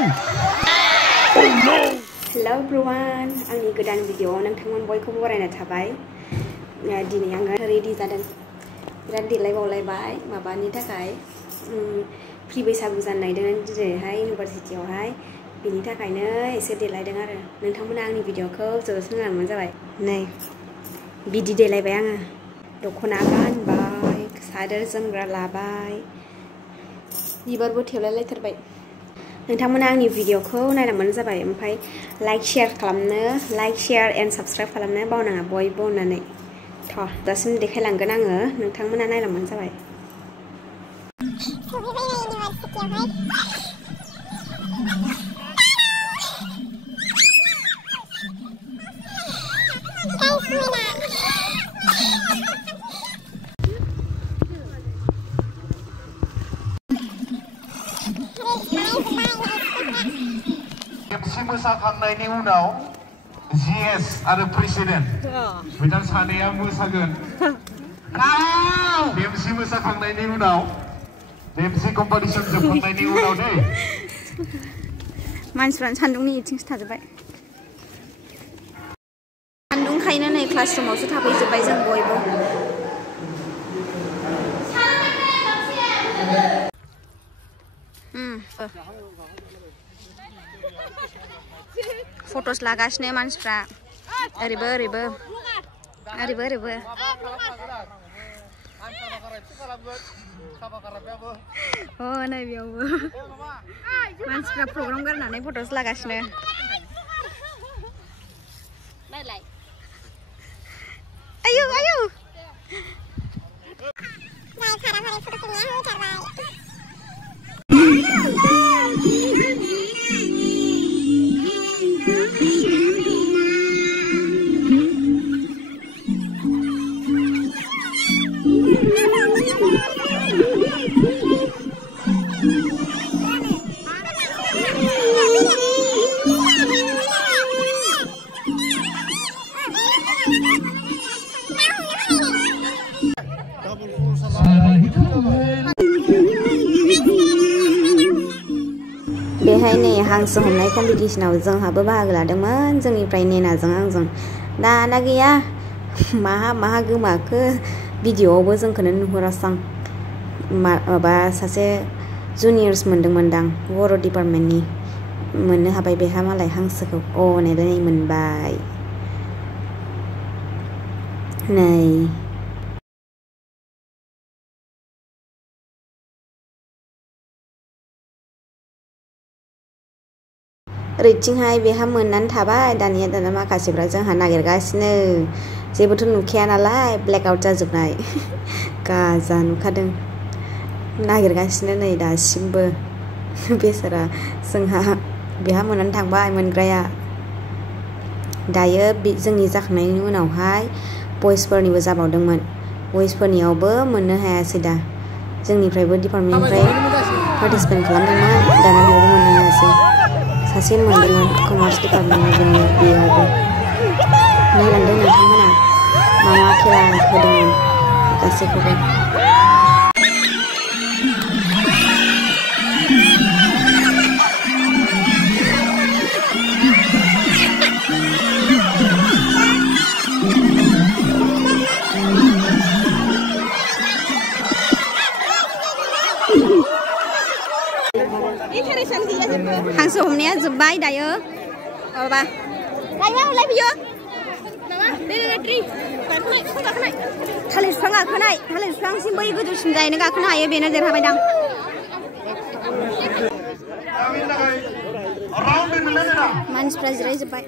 Hello everyone, आंनि गोदान भिडिअ नोंथांमोन बयखौबो बरायना थाबाय। दिनै आङो रेडि जादों। बिराद देलायबावलायबाय माबानि थाखाय प्रि बैसागु जानो नागिरदों दिनैहाय इउनिभारसिटियावहाय। बिनि थाखायनो एसे देलायदों आरो नोंथांमोना आंनि भिडिअखौ जोबोद नायबानो जाबाय। नै बिदि देलायबाय आङो। दख'ना गानबाय, सादोर जोमग्रा लाबाय, बिबारबो थेबलायलायथारबाय। नोंथांमोना आंनि भिडिअखौ नायलांबानो जाबाय। ओमफ्राय लाइक शेयार एन्ड साबस्क्राइब खालामनो बावनाङा बयबो अननानै। दासिम देखायलांगोन आङो, नोंथांमोना नायलांबानो जाबाय। मोसाखांनायनि उनाव GS आरो प्रेसिडेन्ट बिथां सानैया मोसागोन। MC मोसाखांनायनि उनाव MC कम्पिटिसन जोबखांनायनि उनाव दै मानसिफ्रानो सान्दुंनि इथिंसो थाजोब्बाय। सान्दुंखायनो नै क्लासरुमावसो थाफैजोब्बाय जों बयबो। फट'स लागासिनो मानसिफ्रा ओरैबो ओरैबो ओरैबो ओरैबो। नै बेयावबो मानसिफ्रा प्रग्राम गारनानै फट'स लागासिनो। आयौ आयौ बेहाय नै हांसो हमनाय कम्पिटिसनाव जोंहाबो बाहागो लादोंमोन, जोंनिफ्राय नेनाजों आंजों। दाना गैया, माहा गोमाखो भिडिअआवबो जोंखौनो नुहुरासां। माबा सासे जुनियर्स मोनदोंमोनदां बर' डिपार्टमेन्टनि, मोननो हाबाय बेहा मालाय हांसोखौ। नायलाय मोनबाय नै। ओरैथिंहाय बेहा मोननानै थाबाय। दाना माखासेफ्रा जोंहा नागिरगासिनो, जेबोथ' नुखाया नालाय ब्लेक आउट जाजोबनाय। गाजा नुखादों, नागिरगासिनो नै दासिमबो। बेसारा जोंहा बेहा मोननानै थांबाय मोनग्राया। दायो जोंनि जाखांनायनि उनावहाय बयसफोरनिबो जाबावदोंमोन। बयसफोरनियावबो मोननो हायासै दा। जोंनिफ्रायबो डिपार्टमेन्टनिफ्राय पार्टिसिपेट खालामदोंमोन, दाना बेयावबो मोननो हायासै। सासे मोनदोंमोन कमार्स डिपार्टमेन्टनि, जोंनि बेयावबो। नायलांदों नोंथांमोना मा खेला होदोंमोन गासैखौबो। हांसो हमनाया जोब्बाय दायो। माबा थालिर बिफां गाखोनाय, थालिर बिफांसिम बै गोजौसिम जायैनो गाखोनो हायो, बेनो देरहाबायदां। मानसिफ्रा जिरायजोब्बाय।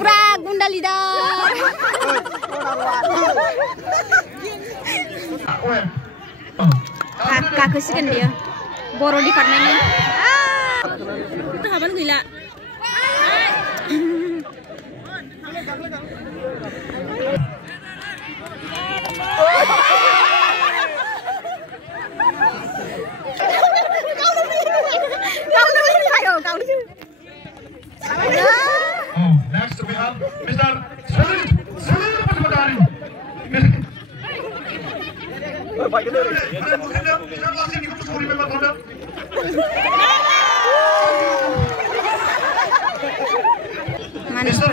Pura gunda leader. Gakhosigoन बियो बर' डिपार्टमेन्टनि। हाबानो गैला। Gaवनो Manusia.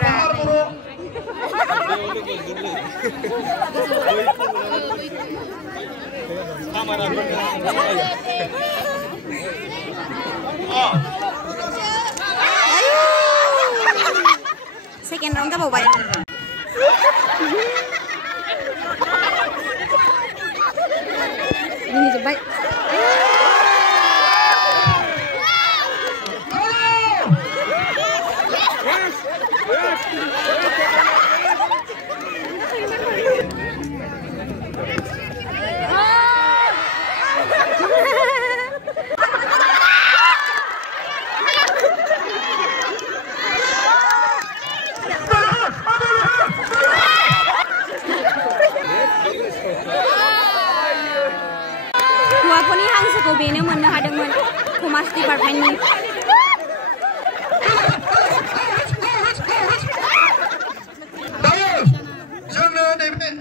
Second round ka ba? Ini jebat. Hauwaफोरनि हांसोखौ बेनो मोननो हादोंमोन कमार्स डिपार्टमेन्टनि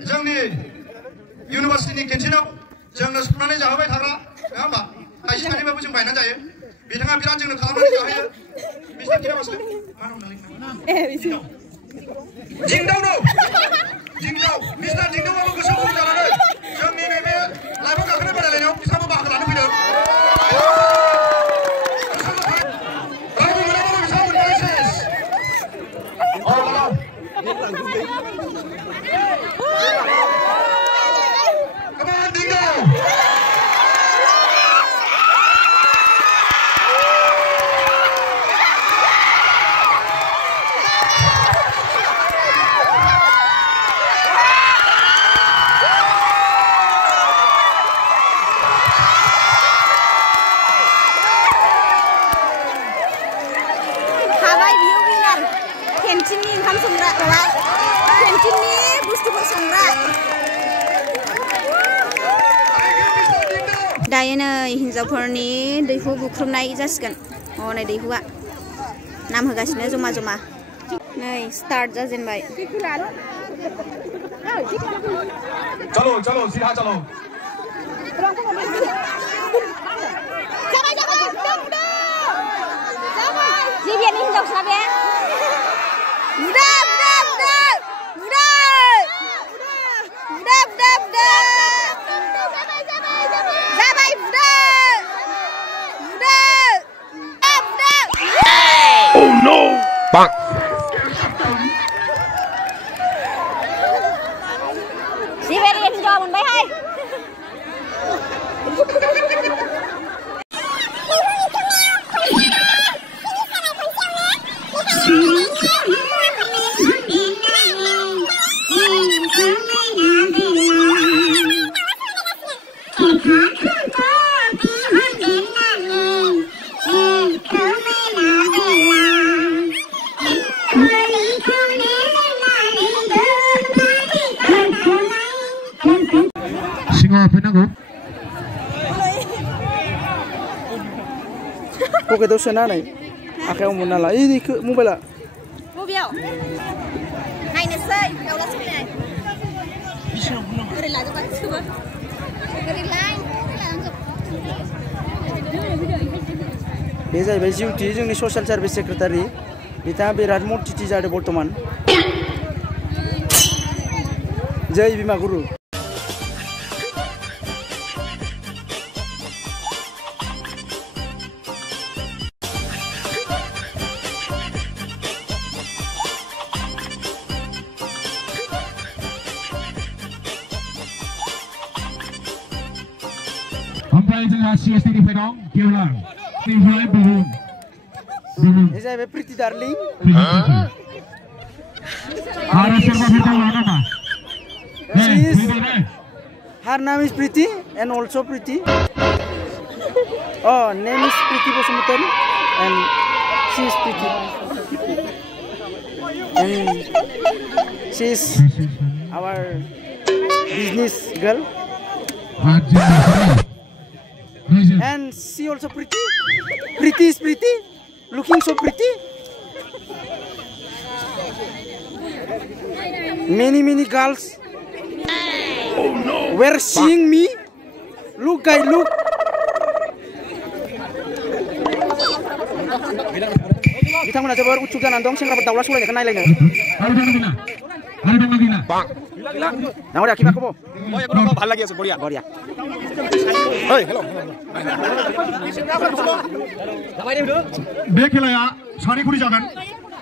जोंनि इउनिभार्सिटिनि केन्टिनाव जोंनो संनानै जाहोबाय थाग्रा नङा होमबा थाइसे थाइनैबाबो जों बायनानै जायो बिथाङा बिराद जोंनो खालामनानै जाहोयो मिस्टार किरामासलै मा नाम नोंलाय जिंदाव मिस्टार जिंदावआबो गोसो गुदुं जानानै जोंनि नैबे लाइफआव गाखोनाय बादायलायनायाव बिथाङाबो बाहागो लानो फैदों रावबो मोनाबाबो बिथाङा मोनबाय सेस Come on, Dingo! Habai biu winner. Kentinni oंखाम संग्रा नङा केन्टिननि बुस्थुफोर संग्रा दायो नै हिन्जावफोरनि दैहु बुख्रुबनाय जासिगोन नै दैहुआ नाम होगासिनो जमा जमा नै स्टार्ट जाजेनबाय चलो चलो सीधा चलो जिबियानि हिन्जावसा बे बुदा जाबाय बुदा Oh no! Bang! जिबियानि हिन्जाव मोनबायहाय Pokoknya sana nih, akhirnya mau nala ini ke mobil lah. Mobil, naik nasi, kau lasik nih. Beri lagi kan semua, beri lain, Biasa biasa duty जोंनि social service secretary, बिथाङा बिराद मटिटि जादों बर्तमान. जय बिमा गुरु. Omprai जोंहा CST निफ्राय दं गेवलां निफ्राय बुहुम Ini saya pretty darling. आरो सोरबा फैदों नामा Her name is Pretty and also Pretty. Oh, name is Pretty Bosumutari and she is Pretty. And she is our business girl. And she also pretty. Pretty is pretty. Looking so pretty. Many girls were seeing me Look guys, look. Bitangan aja baru ucuk jalan dong, singkat bertaulah sulai kan naik lagi. Nah udah kita kopo. Oh ya kono ভাল লাগি আছে বড়িয়া বড়িয়া ओइ हेलो बे खेलाया सानै खरि जागोन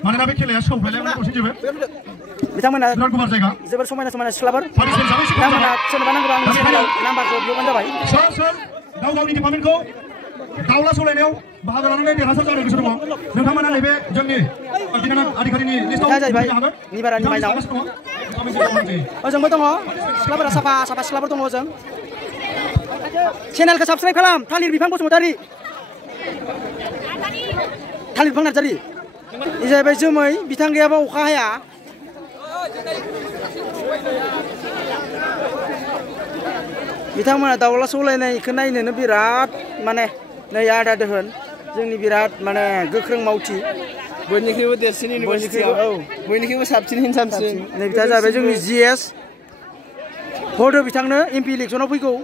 मानोना बे खेलाया सौफायलायनाय गसिनजोबो बिथांमोना बिराद गुवार जायगा जोबोर समायना समायना सिख्लाफोर पार्टिसिपेट जाबाय बिथांमोना सोरबा नांगौबा आंनि चेनेलाव नाम्बारखौ बिहरबानो जाबाय सोर गाव गावनि डिपार्टमेन्टखौ दावला सौलायनायाव बाहागो लानानै देरहासार जानो गोसो दङ नोंथांमोना नैबे जोंनि आधिकारिकनि लिस्टआव जाहैबाय निबारानि माइनाव ओजोंबो दङ सिख्लाफोरा साफा साफा सिख्लाफोर दङ ओजों चेनेलखौ साबस्क्राइब खालाम थालिर बिफां बसुमतारी थालिर बिफां नार्जारि इ जाहैबाय जोमै बिथां गैयाबा अखा हाया बिथांमोना दाउला सौलायनायखौ नायनोनो बिराद माने नै आदा दोहोन जोंनि बिराद माने गोख्रों मावथि बयनिख्रुइबो देरसिन इउनिभारसिटियाव बयनिख्रुइबो साबसिन हिनजावसिन नै बिथाङा जाबाय जोंनि जिएस बड' बिथांनो एमपि इलेक्सनाव फैगौ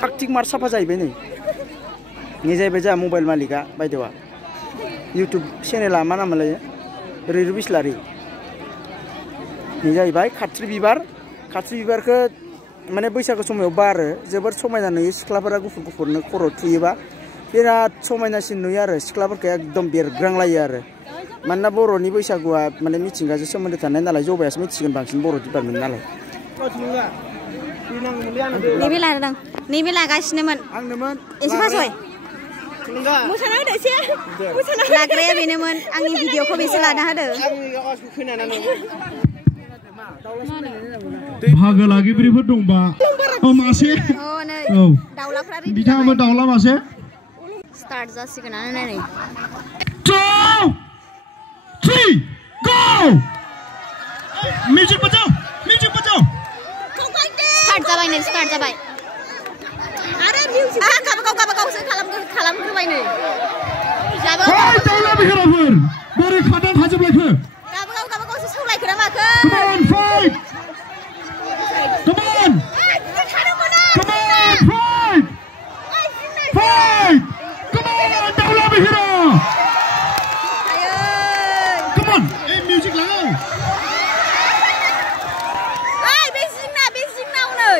कार्तिक मार्च साफा जाहैबाय नै जाहैबाय जोंहा मबाइल मालिका बायदेवा इउटुब चेनेला मा नाम लायो रैरु बिस्लारि नै जाहैबाय खाथ्रि बिबारखौ माने बैसागु समाव बारो जोबोर समायना नुयो सिख्लाफोरा गुफुर गुफुरनो खर' थुयोबा बिराद समायनासिन नुयो आरो सिख्लाफोरखौ एकदम बेरग्रांलायो आरो मानोना बर'नि बैसागुआ माने मिथिंगाजों सोमोन्दो थानाय नालाय जबायासो मिथिगोन बांसिन बर' डिपार्टमेन्ट नालाय नैबे लादों नैबे लागासिनोमोन आंनोमोन एसे फासय मोसाना होदो एसे लाग्राया बेनोमोन आंनि भिडिअखौ बेसे लाना होदो बाहागो लागिरिफोर दंबा मासे औ दाउलाफ्रा बिथाङाबो दाउला मासे स्टार्ट जासिगोनानो नै 2 3 गो म्युजिक बजाओ स्टार्ट जाबाय नै स्टार्ट जाबाय आरो मिउजिक गाबागावसो खालामग्रोबाय नै जाबो ओइ दाउला बिहराफोर बोरै खादां हाजोबलायखो गाबागावसो सौलायखो ना माखो Come on, fight! Come on, Daula Bihira! Come on, hey, music lagao. Hey, basic now नै.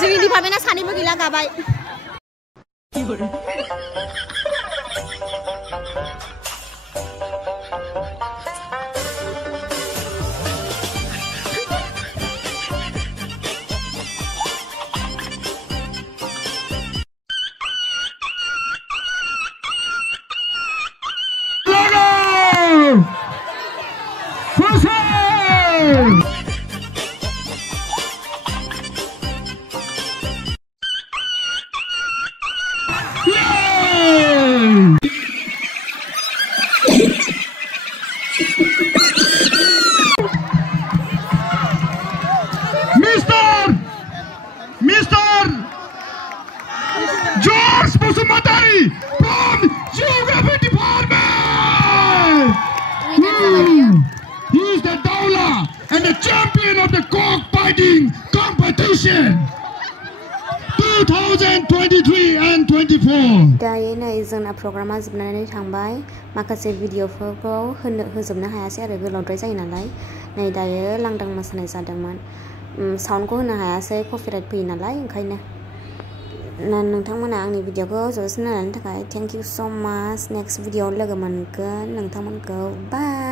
जोंनि डिपार्टमेन्टआ सानैबो गैला गाबाय Mr. George Bosumatari from Geography Department. He is the Daula and the champion of the cockfighting competition 2023 and 24. दायो नै जोंना प्रग्रामा जोबनानै थांबाय माखासे भिडिअफोरखौ होजोबनो हायासै आरो गोलावद्राय जायो नालाय नै दायो लांदां मोसानाय जादोंमोन साउन्डखौ होनो हायासै कपिराइट फैयो नालाय ओंखायनो नोंथांमोना आंनि भिडिअखौ जोबजासिम नायनायनि थाखाय थेंक इउ सो माच नेक्स्ट भिडिअआव लोगो मोनगोन नोंथांमोनखौ बाय